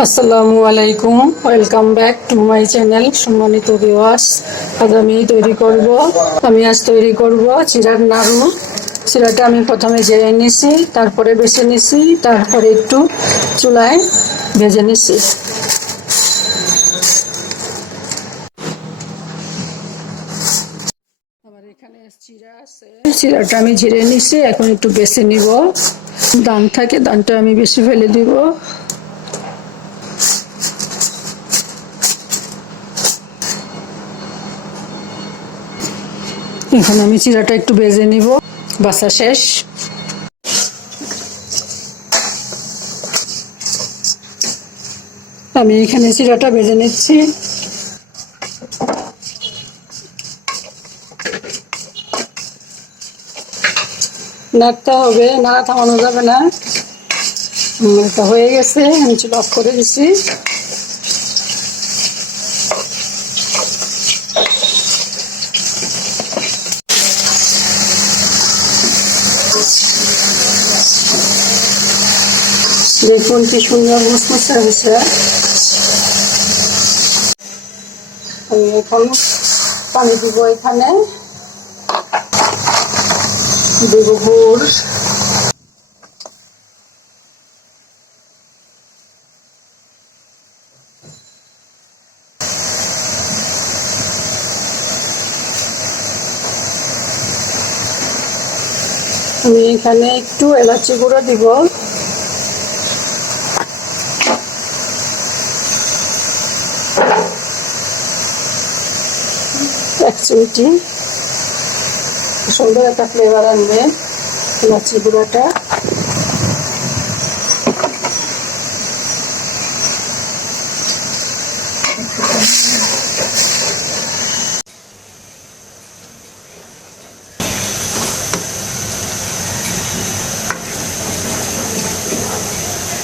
আসসালামু আলাইকুম, welcome back to my channel. সম্মানিত ভিউয়ার্স, আজ তৈরি করব চিড়ার নাড়ু। চিড়াটা আমি প্রথমে জেনে নিছি, তারপরে বেছে নিছি, তারপরে একটু চুলায় ভেজে নিছি। আমার এখানে চিড়া আছে, চিড়াটা আমি ঝেড়ে নিছি, এখন একটু বেছে নিব। দান থাকে, দানটা আমি বেশি ফেলে দিব। এখন আমি চিড়াটা একটু ভেজে নিব। বাছা শেষ। আমি এখানে চিড়াটা ভেজে নিচ্ছি। নাড়তে হবে, নাড়া থামানো যাবে না। এটা হয়ে গেছে, আমি চুলা অফ করে দিচ্ছি। দেখুন কি সুন্দর মুসমুসে হয়েছে। আমি এখন পানি দিব, এখানে দেব গুড়। আমি এখানে একটু এলাচি গুঁড়ো দিব। এক চিমটি, সুন্দর একটা ফ্লেভার আনবে এলাচি গুঁড়োটা।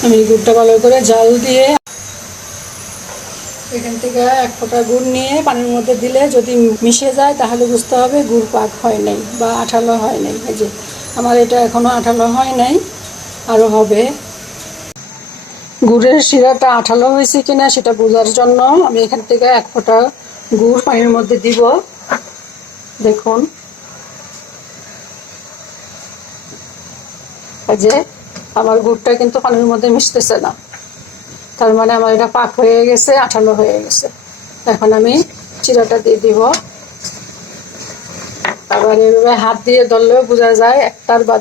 আমি গুড়টা ভালো করে জাল দিয়ে এখান থেকে এক ফোঁটা গুড় নিয়ে পানির মধ্যে দিলে যদি মিশে যায় তাহলে বুঝতে হবে গুড় পাক হয় নাই বা আঠালো হয় নাই। এই যে আমার এটা এখনো আঠালো হয় নাই, আরও হবে। গুড়ের শিরাটা আঠালো হয়েছে কিনা সেটা বোঝার জন্য আমি এখান থেকে এক ফোঁটা গুড় পানির মধ্যে দিব। দেখুন, এই যে আমার গুড়টা কিন্তু পানির মধ্যে মিশতেছে না, তার মানে আমার এটা পাক হয়ে গেছে, আঠালো হয়ে গেছে। এখন আমি চিরাটা দিয়ে দিব। আবার এভাবে হাত দিয়ে ধরলেও বোঝা যায় একটার বা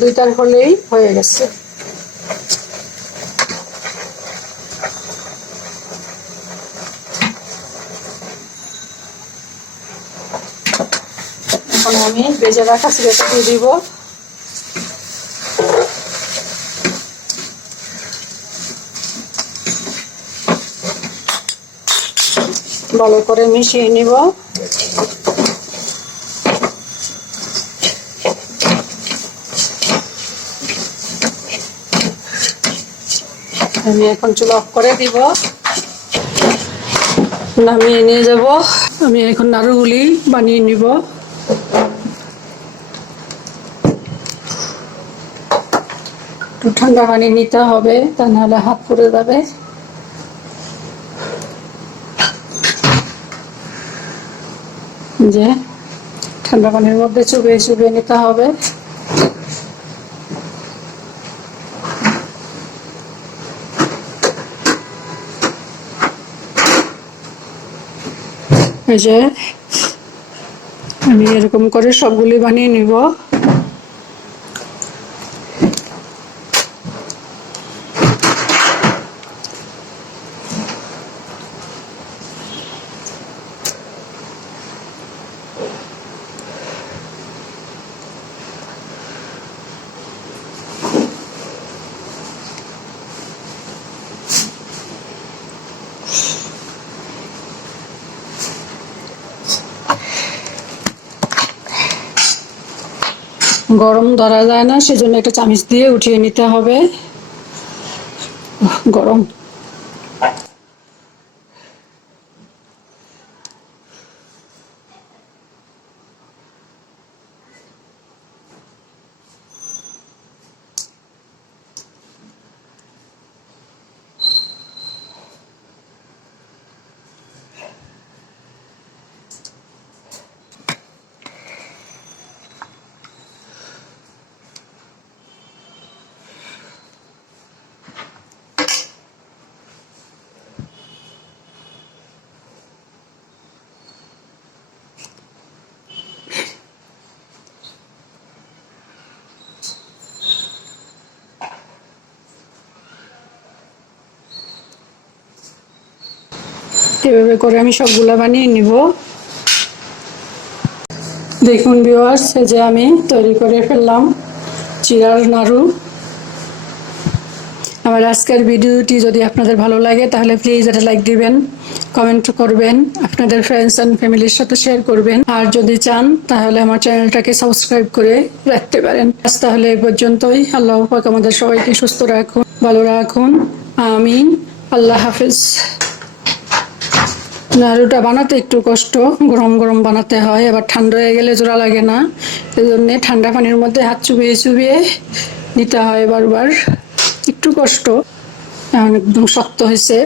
দুইটার হলেই হয়ে গেছে। এখন আমি ভেজে রাখা চিরাটা দিয়ে দিব। ভালো করে মিশিয়ে নিব। আমি এখন চুলা অফ করে দিব, নামিয়ে নিয়ে যাব। আমি এখন নাড়ুগুলি বানিয়ে নিব। একটু ঠান্ডা পানি নিতে হবে, তা নাহলে হাত পুড়ে যাবে। যে ঠান্ডা পানির মধ্যে চুবিয়ে চুবিয়ে নিতে হবে। এই যে আমি এরকম করে সবগুলি বানিয়ে নিব। গরম ধরা যায় না, সেজন্য একটা চামচ দিয়ে উঠিয়ে নিতে হবে। গরম। এভাবে করে আমি সবগুলা বানিয়ে নিব। দেখুন ভিউয়ার্স, এই যে আমি তৈরি করে ফেললাম চিড়ার নাড়ু। আমার আজকের ভিডিওটি যদি আপনাদের ভালো লাগে তাহলে প্লিজ এটা লাইক দিবেন, কমেন্ট করবেন, আপনাদের ফ্রেন্ডস অ্যান্ড ফ্যামিলির সাথে শেয়ার করবেন। আর যদি চান তাহলে আমার চ্যানেলটাকে সাবস্ক্রাইব করে রাখতে পারেন। আজ তাহলে এই পর্যন্তই। আল্লাহ পাক আমাদের সবাইকে সুস্থ রাখুন, ভালো রাখুন, আমিন। আল্লাহ হাফিজ। নাড়ুটা বানাতে একটু কষ্ট, গরম গরম বানাতে হয়, আবার ঠান্ডা হয়ে গেলে জোড়া লাগে না, এই জন্যে ঠান্ডা পানির মধ্যে হাত চুবিয়ে চুবিয়ে নিতে হয় বারবার, একটু কষ্ট। এখন একদম শক্ত হয়েছে।